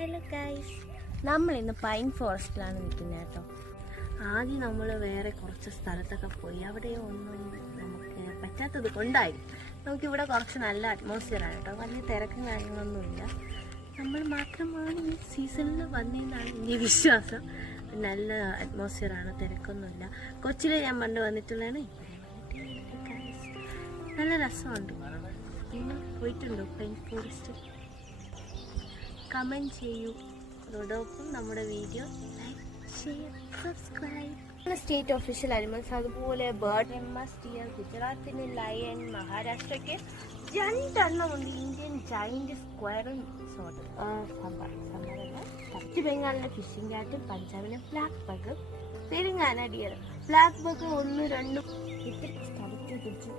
Hello guys, നമ്മൾ ഇന്ന് pine ഫോറസ്റ്റിലാണ് നിൽക്കുന്നത് കേട്ടോ. ആദ്യം നമ്മൾ വേറെ കുറച്ച് സ്ഥലത്തൊക്കെ പോയി. അവിടെ ഒന്നും നമുക്ക് പറ്റാത്തത് കൊണ്ടായി നമുക്കിവിടെ കുറച്ച് നല്ല അറ്റ്മോസ്ഫിയറാണ് കേട്ടോ. വലിയ തിരക്കും കാര്യങ്ങളൊന്നുമില്ല. നമ്മൾ മാത്രമാണ് ഈ സീസണിൽ വന്നതെന്നാണ് എൻ്റെ വിശ്വാസം. നല്ല അറ്റ്മോസ്ഫിയറാണ്, തിരക്കൊന്നുമില്ല. കൊച്ചിയിൽ ഞാൻ പണ്ട് വന്നിട്ടുള്ളതാണ്. നല്ല രസമുണ്ട്. നിങ്ങൾ പോയിട്ടുണ്ടോ പൈൻ ഫോറസ്റ്റ്? കമൻറ്റ് ചെയ്യൂ. അതോടൊപ്പം നമ്മുടെ video like, share, subscribe. State official animals, അതുപോലെ ബേർഡ്, ഡിയർ, ഗുജറാത്തിന് ലയൺ, മഹാരാഷ്ട്രയ്ക്ക് 2 എണ്ണമുണ്ട്. ഇന്ത്യൻ ജൈന്റ് സ്ക്വയറും വെസ്റ്റ് ബംഗാളിലെ ഫിഷിംഗ് ക്യാറ്റും, പഞ്ചാബിലെ blackbuck, Telangana deer. Blackbuck 1, 2 ഇത്തിരി സ്ഥലത്ത് പിടിച്ചു